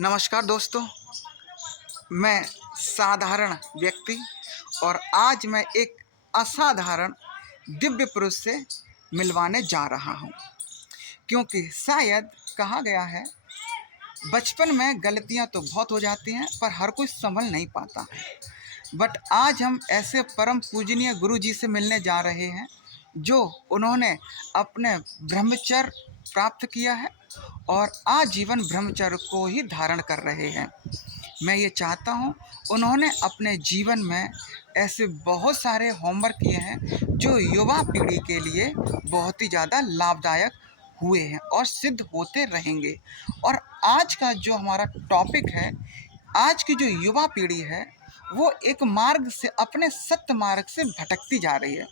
नमस्कार दोस्तों, मैं साधारण व्यक्ति और आज मैं एक असाधारण दिव्य पुरुष से मिलवाने जा रहा हूँ, क्योंकि शायद कहा गया है बचपन में गलतियाँ तो बहुत हो जाती हैं पर हर कोई संभल नहीं पाता है। बट आज हम ऐसे परम पूजनीय गुरु जी से मिलने जा रहे हैं जो उन्होंने अपने ब्रह्मचर्य प्राप्त किया है और आजीवन ब्रह्मचर्य को ही धारण कर रहे हैं। मैं ये चाहता हूँ उन्होंने अपने जीवन में ऐसे बहुत सारे होमवर्क किए हैं जो युवा पीढ़ी के लिए बहुत ही ज़्यादा लाभदायक हुए हैं और सिद्ध होते रहेंगे। और आज का जो हमारा टॉपिक है, आज की जो युवा पीढ़ी है वो एक मार्ग से अपने सत्य मार्ग से भटकती जा रही है।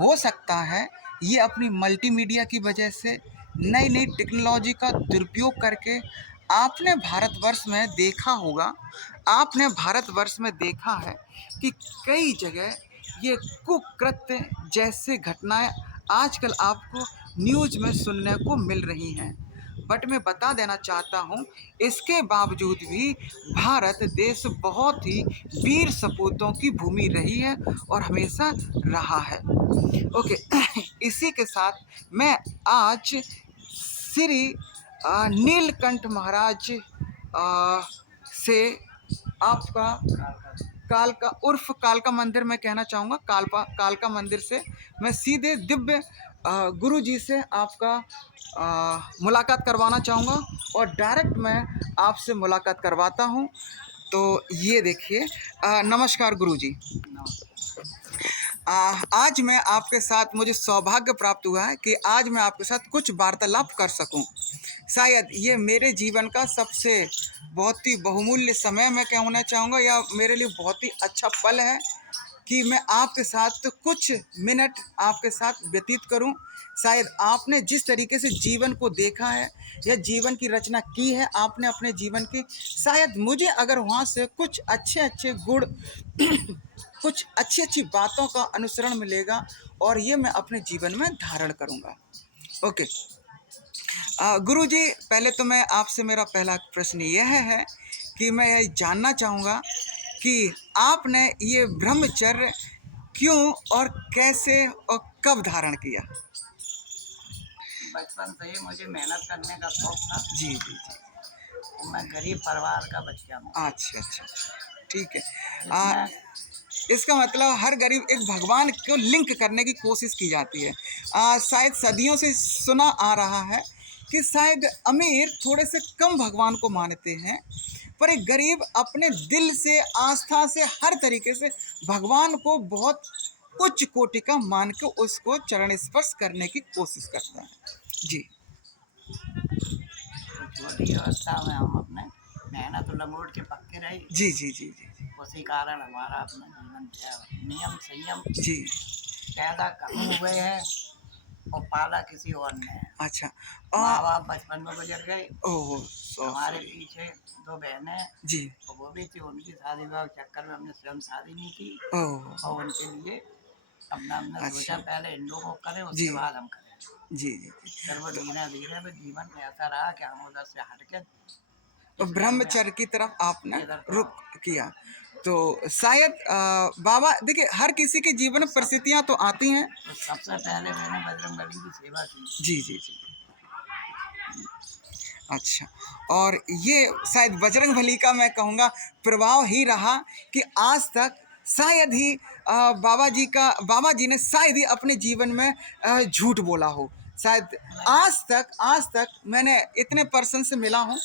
हो सकता है ये अपनी मल्टीमीडिया की वजह से नई नई टेक्नोलॉजी का दुरुपयोग करके आपने भारतवर्ष में देखा है कि कई जगह ये कुकृत्य जैसे घटनाएं आजकल आपको न्यूज़ में सुनने को मिल रही हैं। बट मैं बता देना चाहता हूँ, इसके बावजूद भी भारत देश बहुत ही वीर सपूतों की भूमि रही है और हमेशा रहा है। ओके इसी के साथ मैं आज श्री नीलकंठ महाराज से आपका कालका उर्फ कालका मंदिर में कहना चाहूँगा, कालका मंदिर से मैं सीधे दिव्य गुरु जी से आपका मुलाकात करवाना चाहूँगा और डायरेक्ट मैं आपसे मुलाकात करवाता हूँ। तो ये देखिए, नमस्कार गुरु जी। आज मैं आपके साथ, मुझे सौभाग्य प्राप्त हुआ है कि आज मैं आपके साथ कुछ वार्तालाप कर सकूं। शायद ये मेरे जीवन का सबसे बहुत ही बहुमूल्य समय मैं कहना चाहूँगा, या मेरे लिए बहुत ही अच्छा पल है कि मैं आपके साथ कुछ मिनट आपके साथ व्यतीत करूं। शायद आपने जिस तरीके से जीवन को देखा है या जीवन की रचना की है आपने अपने जीवन की, शायद मुझे अगर वहाँ से कुछ अच्छे अच्छे गुण कुछ अच्छी अच्छी बातों का अनुसरण मिलेगा और ये मैं अपने जीवन में धारण करूँगा। ओके गुरुजी, पहले तो मैं आपसे, मेरा पहला प्रश्न यह है कि मैं ये जानना चाहूँगा कि आपने ये ब्रह्मचर्य क्यों और कैसे और कब धारण किया? बचपन से ही मुझे मेहनत करने का शौक था। जी जी जी। मैं गरीब परिवार का बच्चा हूँ। अच्छा अच्छा अच्छा, ठीक है। जिसमें इसका मतलब हर गरीब एक भगवान को लिंक करने की कोशिश की जाती है। शायद सदियों से सुना आ रहा है कि शायद अमीर थोड़े से कम भगवान को मानते हैं, पर एक गरीब अपने दिल से, आस्था से, हर तरीके से भगवान को बहुत उच्च कोटि का मान के उसको चरण स्पर्श करने की कोशिश करता है। जी तो छोटी अवस्था में हम अपने मेहनत लंगोट के पक्के रहे। जी जी जी जी जी उसी कारण हमारा अपना जीवन नियम संयम जी। पैदा कम हुए हैं और पाला किसी और ने है। अच्छा। माँ बाप बचपन में गुजर गए। ओह हमारे सॉरी। पीछे दो बहनें जी। और वो भी थी, उनकी शादी विवाह के चक्कर में हमने स्वयं शादी नहीं की ओह। और उनके लिए अपना हमने सोचा अच्छा। पहले इन लोगों को करें जी उसके बाद हम करें। जी जी जी। फिर वो धीरे धीरे भी जीवन में ऐसा रहा कि हम उधर से हट के तो इस लाइन में ब्रह्मचर्य की तरफ आपने इधर रुख किया। तो शायद बाबा देखिए, हर किसी के जीवन में परिस्थितियां तो आती हैं। तो सबसे पहले मैंने बजरंगबली की सेवा की। जी जी जी। अच्छा, और ये शायद बजरंगबली का मैं कहूँगा प्रभाव ही रहा कि आज तक शायद ही बाबा जी ने शायद ही अपने जीवन में झूठ बोला हो। शायद आज तक मैंने इतने पर्सन से मिला हूँ,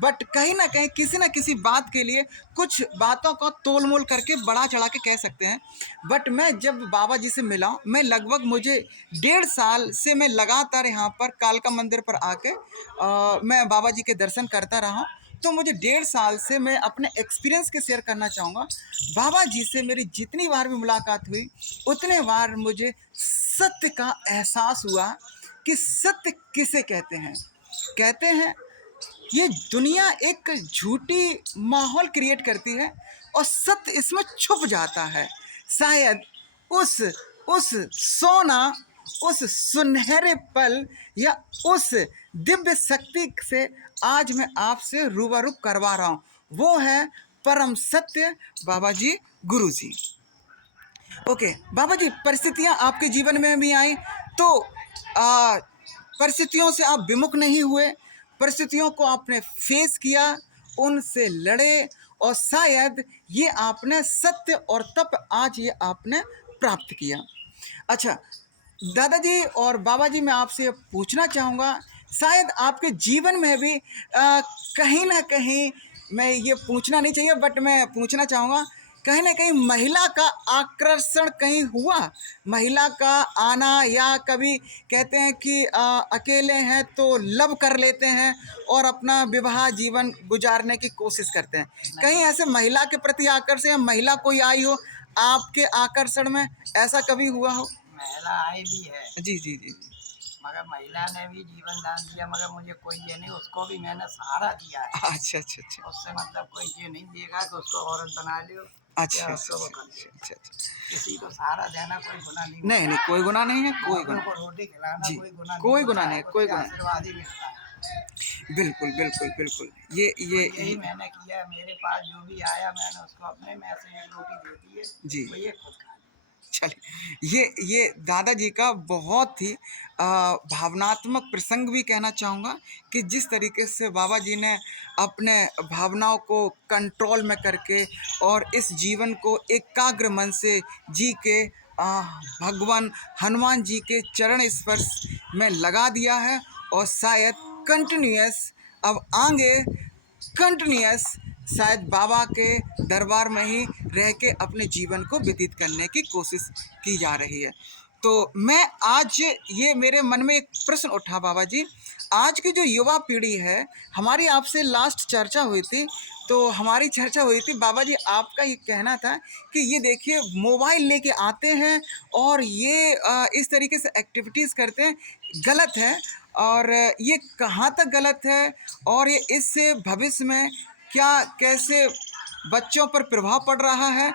बट कहीं ना कहीं किसी न किसी बात के लिए कुछ बातों का तोल मोल करके बढ़ा चढ़ा के कह सकते हैं। बट मैं जब बाबा जी से मिला, मैं लगभग मुझे 1.5 साल से मैं लगातार यहाँ पर कालका मंदिर पर आके मैं बाबा जी के दर्शन करता रहा। तो मुझे 1.5 साल से मैं अपने एक्सपीरियंस के शेयर करना चाहूँगा। बाबा जी से मेरी जितनी बार भी मुलाकात हुई उतने बार मुझे सत्य का एहसास हुआ कि सत्य किसे कहते हैं। कहते हैं ये दुनिया एक झूठी माहौल क्रिएट करती है और सत्य इसमें छुप जाता है। शायद उस उस सोना, उस सुनहरे पल या उस दिव्य शक्ति से आज मैं आपसे रूबरू करवा रहा हूँ, वो है परम सत्य बाबा जी गुरु जी। ओके बाबा जी, परिस्थितियाँ आपके जीवन में भी आई तो परिस्थितियों से आप विमुख नहीं हुए, परिस्थितियों को आपने फेस किया, उनसे लड़े और शायद ये आपने सत्य और तप आज ये आपने प्राप्त किया। अच्छा दादाजी और बाबा जी, मैं आपसे पूछना चाहूँगा, शायद आपके जीवन में भी कहीं ना कहीं, मैं ये पूछना नहीं चाहिए बट मैं पूछना चाहूँगा, कहीं ना कहीं महिला का आकर्षण कहीं हुआ, महिला का आना, या कभी कहते हैं कि अकेले हैं तो लव कर लेते हैं और अपना विवाह जीवन गुजारने की कोशिश करते हैं, कहीं ऐसे महिला के प्रति आकर्षण या महिला कोई आई हो आपके आकर्षण में, ऐसा कभी हुआ हो? महिला आई भी है, जी जी जी जी। मगर महिला ने भी जीवन दान दिया, मगर मुझे कोई ये नहीं, उसको भी मैंने सहारा दिया है। अच्छा अच्छा अच्छा उससे मतलब कोई ये नहीं देगा कि उसको औरत बना लियो अच्छा या अच्छा उसको वो अच्छा कर लियो। अच्छा अच्छा। किसी को सहारा देना कोई गुनाह नहीं नहीं नहीं, कोई गुनाह नहीं है, कोई होता है। गुनाह को रोटी खिलाना जी, कोई गुनाह नहीं कोई होता गुनाह है, नहीं, कोई उससे गुनाह आशीर्वाद ही मिलता है। नहीं। बिल्कुल बिल्कुल बिल्कुल, तो यही मैंने किया, मेरे पास जो भी आया मैंने उसको अपने में से एक रोटी दे दी है, जी। वो ये खुद खा लिया। चलिए, ये दादाजी का बहुत ही भावनात्मक प्रसंग भी कहना चाहूँगा कि जिस तरीके से बाबा जी ने अपने भावनाओं को कंट्रोल में करके और इस जीवन को एकाग्र मन से जी के भगवान हनुमान जी के चरण स्पर्श में लगा दिया है, और शायद कंटिन्यूअस अब आगे कंटिन्यूअस शायद बाबा के दरबार में ही रह के अपने जीवन को व्यतीत करने की कोशिश की जा रही है। तो मैं आज, ये मेरे मन में एक प्रश्न उठा बाबा जी, आज की जो युवा पीढ़ी है, हमारी आपसे लास्ट चर्चा हुई थी, तो हमारी चर्चा हुई थी बाबा जी, आपका ये कहना था कि ये देखिए मोबाइल लेके आते हैं और ये इस तरीके से एक्टिविटीज़ करते हैं, गलत है, और ये कहाँ तक गलत है, और ये इससे भविष्य में क्या कैसे बच्चों पर प्रभाव पड़ रहा है,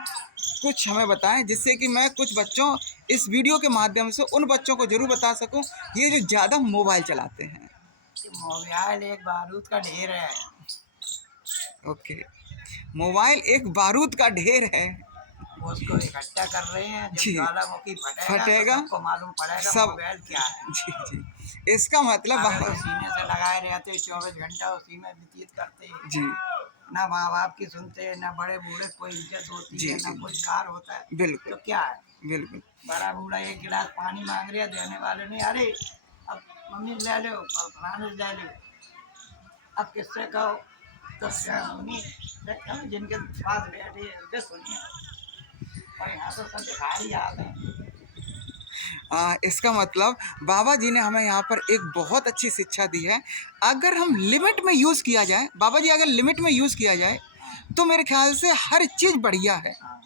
कुछ हमें बताएं जिससे कि मैं कुछ बच्चों, इस वीडियो के माध्यम से उन बच्चों को जरूर बता सकूं ये जो ज़्यादा मोबाइल चलाते हैं। कि मोबाइल एक बारूद का ढेर है, ओके, मोबाइल एक बारूद का ढेर है। वो उसको इकट्ठा कर रहे हैं, जब जी, ज्वालामुखी फटेगा तो फटेगा सबको मालूम पड़ेगा सब। मोबाइल क्या है। जी जी, इसका मतलब अगर तो सीने से लगाए रहते 24 घंटा उसी में व्यतीत करते, जी ना माँ बाप की सुनते, ना बड़े बूढ़े कोई इज्जत होती जी है, ना जी कोई कार होता है, बिल्कुल तो क्या है। बिल्कुल। बड़ा बूढ़ा एक गिलास पानी मांग रहा, देने वाले नहीं, अरे अब मम्मी ले लो और फलाने ले लो, अब किससे कहो, तो सुनिए जिनके पास बैठे हैं उनके सुनिए, और यहाँ तो सब भिखारी आते हैं। इसका मतलब बाबा जी ने हमें यहाँ पर एक बहुत अच्छी शिक्षा दी है, अगर हम लिमिट में यूज़ किया जाए, बाबा जी अगर लिमिट में यूज़ किया जाए तो मेरे ख्याल से हर चीज़ बढ़िया है, हाँ,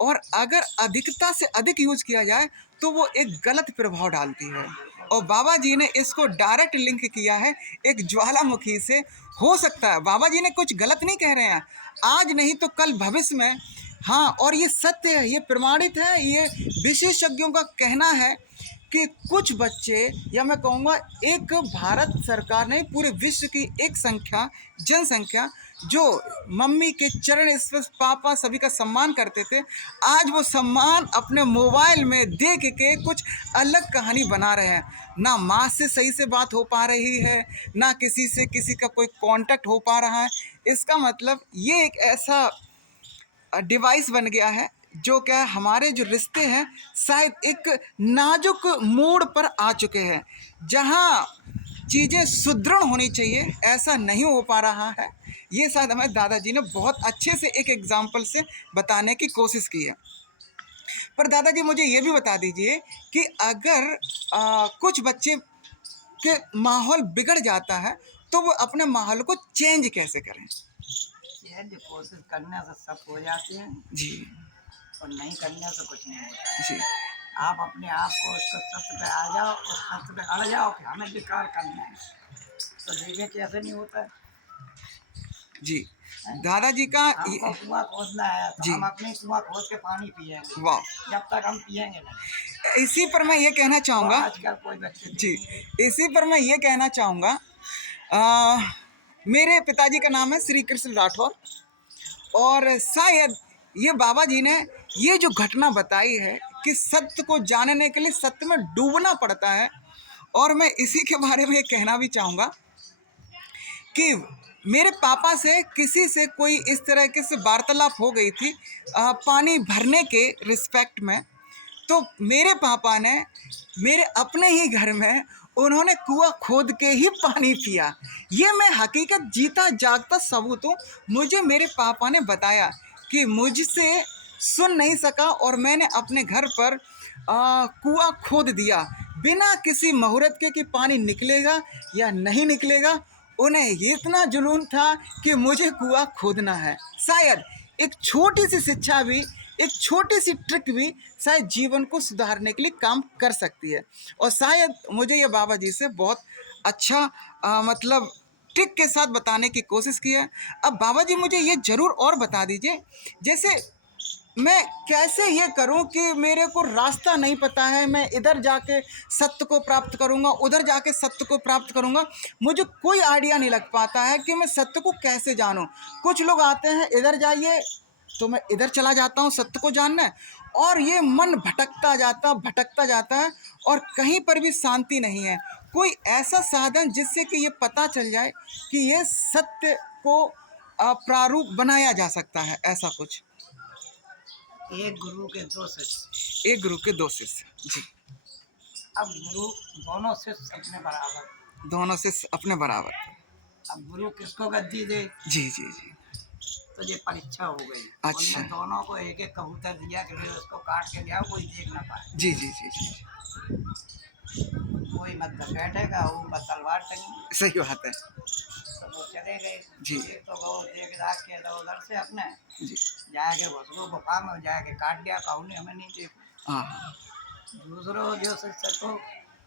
और अगर अधिकता से अधिक यूज़ किया जाए तो वो एक गलत प्रभाव डालती है, और बाबा जी ने इसको डायरेक्ट लिंक किया है एक ज्वालामुखी से। हो सकता है बाबा जी ने कुछ गलत नहीं कह रहे हैं, आज नहीं तो कल भविष्य में, हाँ, और ये सत्य है, ये प्रमाणित है, ये विशेषज्ञों का कहना है कि कुछ बच्चे, या मैं कहूँगा एक भारत सरकार ने पूरे विश्व की एक संख्या, जनसंख्या जो मम्मी के चरण स्पर्श, पापा सभी का सम्मान करते थे, आज वो सम्मान अपने मोबाइल में देख के कुछ अलग कहानी बना रहे हैं, ना माँ से सही से बात हो पा रही है, ना किसी से किसी का कोई कांटेक्ट हो पा रहा है। इसका मतलब ये एक ऐसा डिवाइस बन गया है जो क्या हमारे जो रिश्ते हैं शायद एक नाजुक मोड़ पर आ चुके हैं, जहां चीज़ें सुदृढ़ होनी चाहिए ऐसा नहीं हो पा रहा है। ये शायद हमारे दादाजी ने बहुत अच्छे से एक एग्जाम्पल से बताने की कोशिश की है। पर दादाजी मुझे ये भी बता दीजिए कि अगर कुछ बच्चे के माहौल बिगड़ जाता है तो वो अपने माहौल को चेंज कैसे करें? चेंज कोशिश करने से सब हो जाते हैं, जी और नहीं करने से कुछ नहीं होता है। जी आप अपने आप को उसको सत्य पे आ जाओ और सत्य पे अड़ जाओ कि हमें विकार करना है, तो देखें कैसे नहीं होता है। जी। दादाजी का हमको कुआं खोदना है तो जी। हम अपने कुआं खोद के पानी पिएंगे, वाह, जब तक हम पिएंगे नहीं। इसी पर मैं ये कहना तो चाहूँगा आजकल कोई बच्चे दिख जी, नहीं रहे। इसी पर मैं ये कहना चाहूँगा, मेरे पिताजी का नाम है श्री कृष्ण राठौर, और शायद ये बाबा जी ने ये जो घटना बताई है कि सत्य को जानने के लिए सत्य में डूबना पड़ता है। और मैं इसी के बारे में ये कहना भी चाहूँगा कि मेरे पापा से किसी से कोई इस तरह के से वार्तालाप हो गई थी पानी भरने के रिस्पेक्ट में। तो मेरे पापा ने मेरे अपने ही घर में उन्होंने कुआं खोद के ही पानी पिया। ये मैं हकीकत जीता जागता सबूत हूँ। मुझे मेरे पापा ने बताया कि मुझसे सुन नहीं सका और मैंने अपने घर पर कुआं खोद दिया बिना किसी मुहूर्त के कि पानी निकलेगा या नहीं निकलेगा। उन्हें इतना जुनून था कि मुझे कुआं खोदना है। शायद एक छोटी सी शिक्षा भी, एक छोटी सी ट्रिक भी शायद जीवन को सुधारने के लिए काम कर सकती है। और शायद मुझे ये बाबा जी से बहुत अच्छा मतलब ट्रिक के साथ बताने की कोशिश की है। अब बाबा जी मुझे ये ज़रूर और बता दीजिए, जैसे मैं कैसे ये करूं कि मेरे को रास्ता नहीं पता है, मैं इधर जाके सत्य को प्राप्त करूंगा, उधर जाके सत्य को प्राप्त करूंगा, मुझे कोई आइडिया नहीं लग पाता है कि मैं सत्य को कैसे जानूं। कुछ लोग आते हैं इधर जाइए तो मैं इधर चला जाता हूं सत्य को जानना, और ये मन भटकता जाता है और कहीं पर भी शांति नहीं है। कोई ऐसा साधन जिससे कि ये पता चल जाए कि ये सत्य को प्रारूप बनाया जा सकता है, ऐसा कुछ। एक गुरु के दो शिष्य। एक गुरु के दो शिष्य जी। अब गुरु दोनों शिष्य अपने बराबर। दोनों शिष्य अपने बराबर। अब गुरु किसको गद्दी दे, जी जी जी। तो ये परीक्षा हो गई। अच्छा। उनने दोनों को एक एक कबूतर दिया कि भाई उसको काट के ले आओ, कोई देख ना पाए। जी जी जी जी। कोई मतलब बैठेगा, वो बस तलवार टंगी। सही बात है। तो वो चले गए। जी। एक तो वो देख दाख के उधर से अपने जी। जाके उसको गुफा में जाके काट लिया, कहूँ ने हमें नहीं देखा। हाँ। दूसरों जो शिष्य तो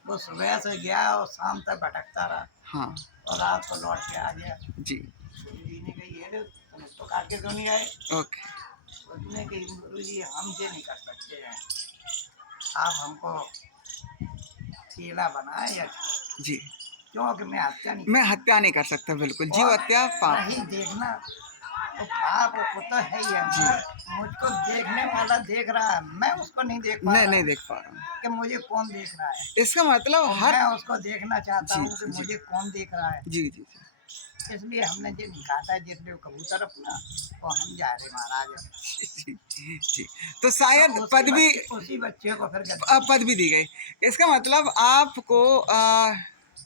वो सुबह से गया और शाम तक भटकता रहा हाँ। और रात को लौट के आ गया। जी। गुरु जी ने कही ये लो, तुम इसको काट के क्यों नहीं आए? ओके। उसने कही गुरु जी हम ये नहीं कर सकते हैं, आप हमको चेला बनाए या जी। क्योंकि मैं हत्या नहीं मैं हत्या नहीं कर सकता, बिल्कुल जीव हत्या पाप। नहीं देखना तो पाप वो तो है ही है, मगर मुझको देखने वाला देख रहा है, मैं उसको नहीं देख पा रहा नहीं देख पा रहा हूँ। कि मुझे कौन देख रहा है। इसका मतलब और हर मैं उसको देखना चाहता जी, हूँ कि जी। मुझे कौन देख रहा है। जी जी जी इसलिए हमने ये निकाला है जिसलिए कबूतर अपना और हम जा रहे महाराज। जी जी। तो शायद तो पद भी उसी बच्चे को फिर पद भी दी गई। इसका मतलब आपको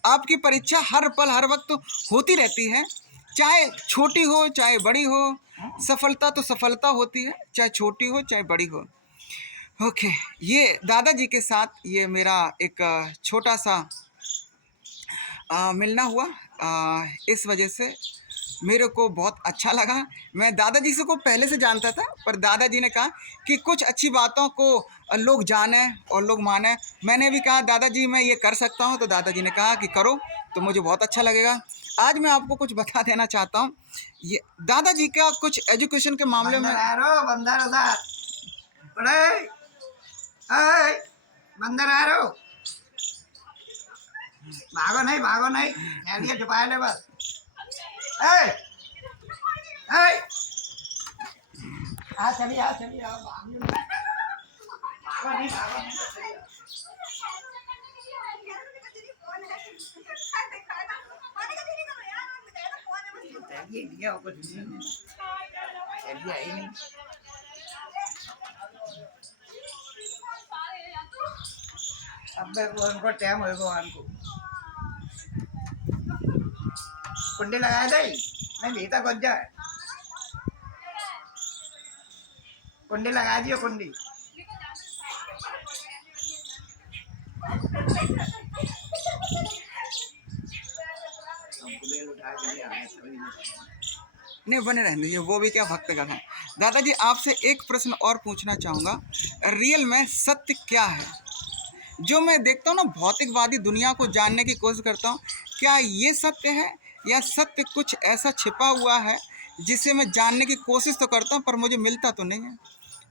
आपकी परीक्षा हर पल हर वक्त होती रहती है, चाहे छोटी हो चाहे बड़ी हो। सफलता तो सफलता होती है, चाहे छोटी हो चाहे बड़ी हो। ओके, ये दादाजी के साथ ये मेरा एक छोटा सा मिलना हुआ। इस वजह से मेरे को बहुत अच्छा लगा। मैं दादाजी से को पहले से जानता था, पर दादाजी ने कहा कि कुछ अच्छी बातों को लोग जाने और लोग माने। मैंने भी कहा दादाजी मैं ये कर सकता हूँ, तो दादाजी ने कहा कि करो, तो मुझे बहुत अच्छा लगेगा। आज मैं आपको कुछ बता देना चाहता हूँ, ये दादाजी का कुछ एजुकेशन के मामले में। बंदर उधर बड़े, बंदर आ रहे हो, भागो नहीं नैलिया छुपा ले बस। चलिए आओ, भागो नहीं। ये लिया कुछ नहीं, चलिए ही नहीं। अब उनको टाइम होगा, उनको कुंडी लगा दे, नहीं भीतर घुस जाए। कुंडी लगा दियो, कुंडी। नहीं बने रहने दीजिए, वो भी क्या भक्तगण है। दादाजी आपसे एक प्रश्न और पूछना चाहूँगा, रियल में सत्य क्या है? जो मैं देखता हूँ ना, भौतिकवादी दुनिया को जानने की कोशिश करता हूँ, क्या ये सत्य है या सत्य कुछ ऐसा छिपा हुआ है जिसे मैं जानने की कोशिश तो करता हूँ पर मुझे मिलता तो नहीं है,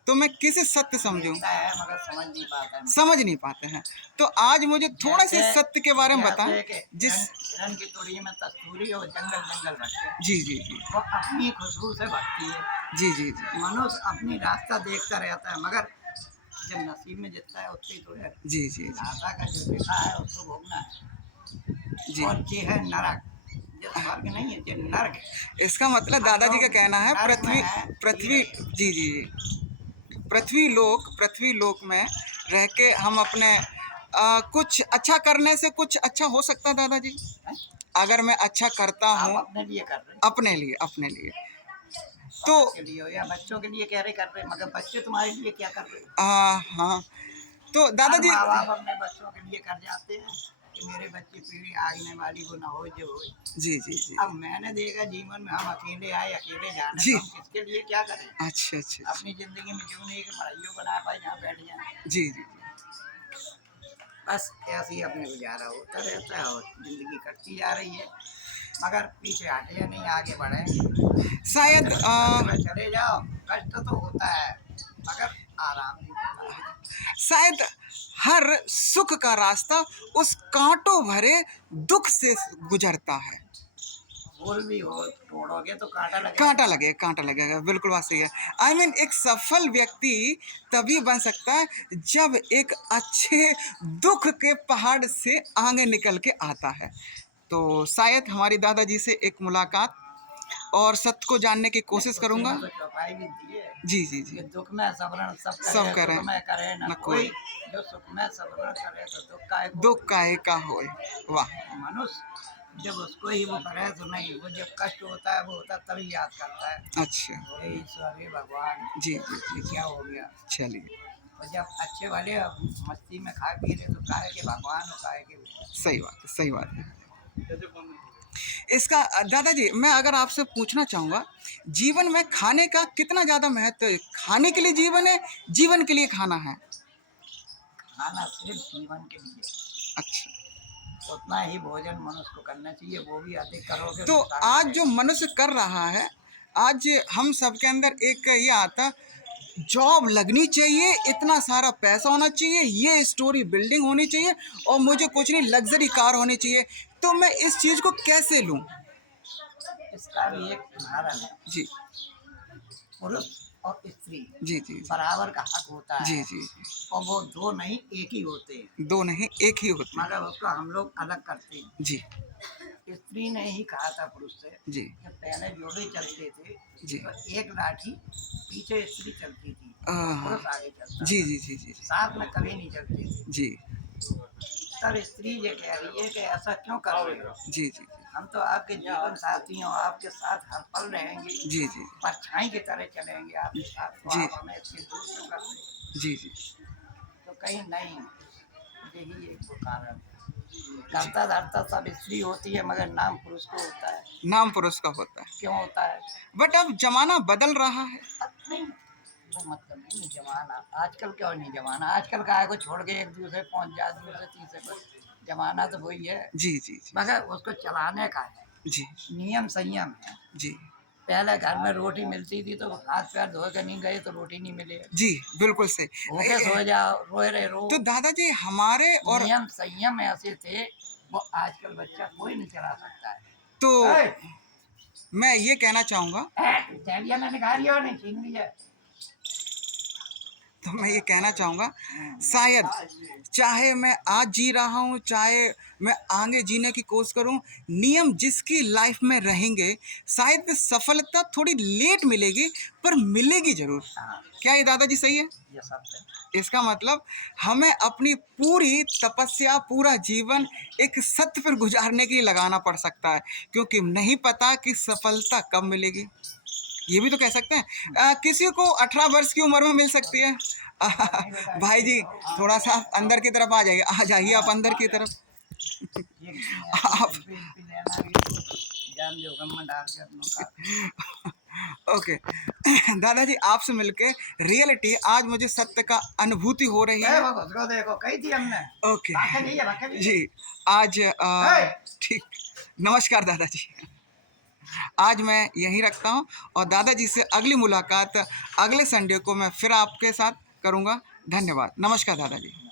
तो मैं किसे सत्य समझूं? मिलता है मगर समझ नहीं पाता है। समझ नहीं पाते हैं। तो आज मुझे थोड़ा से जैसे सत्य के बारे में बताएं। जैसे कि जिस हिरन की तुड़ी में कस्तूरी और जंगल जंगल भटके, जी जी जी वो अपनी खुशबू से भटकी है। जी जी जी मनुष्य अपनी रास्ता देखता रहता है मगर जब नसीब में जितना है उतनी तो है। जी जी जी दाता का जो लिखा है उसको भोगना है। जी। और ये है नरक, ये स्वर्ग नहीं है, ये नरक है। इसका मतलब हम दादाजी का लोग कहना है नर्क में पृथ्वी है, जी पृथ्वी रहे हैं। जी जी जी पृथ्वी लोक में रह के हम अपने कुछ अच्छा करने से कुछ अच्छा हो सकता है दादाजी? हैं? अगर मैं अच्छा करता आप हूँ अपने लिए कर रहे हैं, अपने लिए तो पकड़ के लिए हो या बच्चों के लिए कह रहे कर रहे हैं, मगर बच्चे तुम्हारे लिए क्या कर रहे हैं? हाँ, तो हर दादाजी माँ बाप अपने बच्चों के लिए कर जाते हैं कि मेरे बच्चे पीढ़ी आगने वाली वो ना हो जो हो। जी जी जी अब मैंने देखा जीवन में हम अकेले आए अकेले जाने, जी। तो हम किसके लिए क्या करें? अच्छा अच्छा अच्छा। अपनी जिंदगी में जीवन एक पढ़ाइयों बना पाए जहाँ बैठ जाए। जी जी बस ऐसे ही अपने गुजारा होता रहता है और जिंदगी कटती जा रही है, मगर पीछे हटे नहीं, आगे बढ़े। शायद रास्ते में चले जाओ, कष्ट तो होता है मगर आराम भी होता है। शायद हर सुख का रास्ता उस कांटों भरे दुख से गुजरता है। फूल भी हो तोड़ोगे तो कांटा कांटा लगेगा, बिल्कुल बात सही है। एक सफल व्यक्ति तभी बन सकता है जब एक अच्छे दुख के पहाड़ से आगे निकल के आता है। तो शायद हमारी दादाजी से एक मुलाकात और सत्य को जानने की कोशिश उसी करूंगा। में तो चौपाई भी दी है जी जी कि जी दुख में सबरण सब सब करे, करें सुख में करे न न कोई। कोई, जो सुख में सबरण करे तो दुख का है दुख कोई। काहे का होए। वाह। मनुष्य जब उसको ही वो करे तो नहीं, वो जब कष्ट होता है वो होता है तभी याद करता है, अच्छा। हे ईश्वर हे भगवान जी जी जी ये जी क्या हो गया। चलिए, और जब अच्छे वाले अब मस्ती में खा पी रहे तो काहे के भगवान और काहे के सही बात है, सही बात है। इसका दादाजी मैं अगर आपसे पूछना चाहूँगा, जीवन में खाने का कितना ज़्यादा महत्व है? खाने के लिए जीवन है, जीवन के लिए खाना है? खाना सिर्फ जीवन के लिए, अच्छा। उतना ही भोजन मनुष्य को करना चाहिए, वो भी अधिक करोगे तो नुकसान आज जो करेगा। मनुष्य कर रहा है, आज हम सबके अंदर एक ये आता, जॉब लगनी चाहिए, इतना सारा पैसा होना चाहिए, ये स्टोरी बिल्डिंग होनी चाहिए और मुझे कुछ नहीं लग्जरी कार होनी चाहिए। तो मैं इस चीज़ को कैसे लूँ? इसका भी एक उदाहरण है। जी पुरुष और स्त्री जी जी बराबर का हक होता जी है, जी और वो दो नहीं एक ही होते हैं, दो नहीं एक ही होते हैं। मगर उसको हम लोग अलग करते हैं। जी स्त्री ने ही कहा था पुरुष से जी कि पहले जोड़े चलते थे जी तो एक लाठी पीछे स्त्री चलती थी, हाँ, पुरुष आगे चलता जी था, जी जी जी साथ में कभी नहीं चलते थे। जी तब स्त्री ये कह रही है कि ऐसा क्यों कर रहे हो, जी जी हम तो आपके जीवन साथी हो, आपके साथ हर पल रहेंगे, जी जी परछाई की तरह चलेंगे आपके साथ, तो जी आप हमें इसके दूर क्यों कर रहे हो? जी जी तो कहीं नहीं, यही एक वो कारण है। करता धरता सब स्त्री होती है मगर नाम पुरुष को होता है। नाम पुरुष का होता है, क्यों होता है? बट अब जमाना बदल रहा है। अब नहीं, वो मतलब नहीं जमाना, आजकल क्यों नहीं जमाना, आजकल का को छोड़ के एक दूसरे पहुंच जाए, दूसरे तीसरे पर जमाना तो वही है, जी जी जी मगर उसको चलाने का है, जी नियम संयम है। जी पहले घर में रोटी मिलती थी तो हाथ पैर धो के नहीं गए तो रोटी नहीं मिले, जी बिल्कुल सही। भूखे सो जाओ, रोए रहे रो। तो दादाजी हमारे और नियम संयम ऐसे थे, वो आजकल बच्चा कोई नहीं चला सकता है। तो ए, मैं ये कहना चाहूँगा, चैलिया ने निकाल लिया और नहीं छीन लिया। तो मैं ये कहना चाहूँगा, शायद चाहे मैं आज जी रहा हूँ, चाहे मैं आगे जीने की कोशिश करूँ, नियम जिसकी लाइफ में रहेंगे, शायद सफलता थोड़ी लेट मिलेगी पर मिलेगी ज़रूर। हाँ, क्या ये दादाजी सही है? ये सब है। इसका मतलब हमें अपनी पूरी तपस्या, पूरा जीवन एक सत्य पर गुजारने के लिए लगाना पड़ सकता है, क्योंकि नहीं पता कि सफलता कब मिलेगी। ये भी तो कह सकते हैं। किसी को 18 वर्ष की उम्र में मिल सकती है। भाई जी थोड़ा सा अंदर की तरफ आ जाइए आप अंदर की तरफ। आप जान जोखिम में डाल के अपनों का। ओके दादाजी आपसे मिलके रियलिटी आज मुझे सत्य का अनुभूति हो रही है। देखो उसको देखो कही थी हमने। ओके भागे नहीं है, भागे नहीं है। जी आज ठीक, नमस्कार दादाजी। आज मैं यहीं रखता हूँ और दादाजी से अगली मुलाकात अगले संडे को मैं फिर आपके साथ करूँगा। धन्यवाद। नमस्कार दादाजी।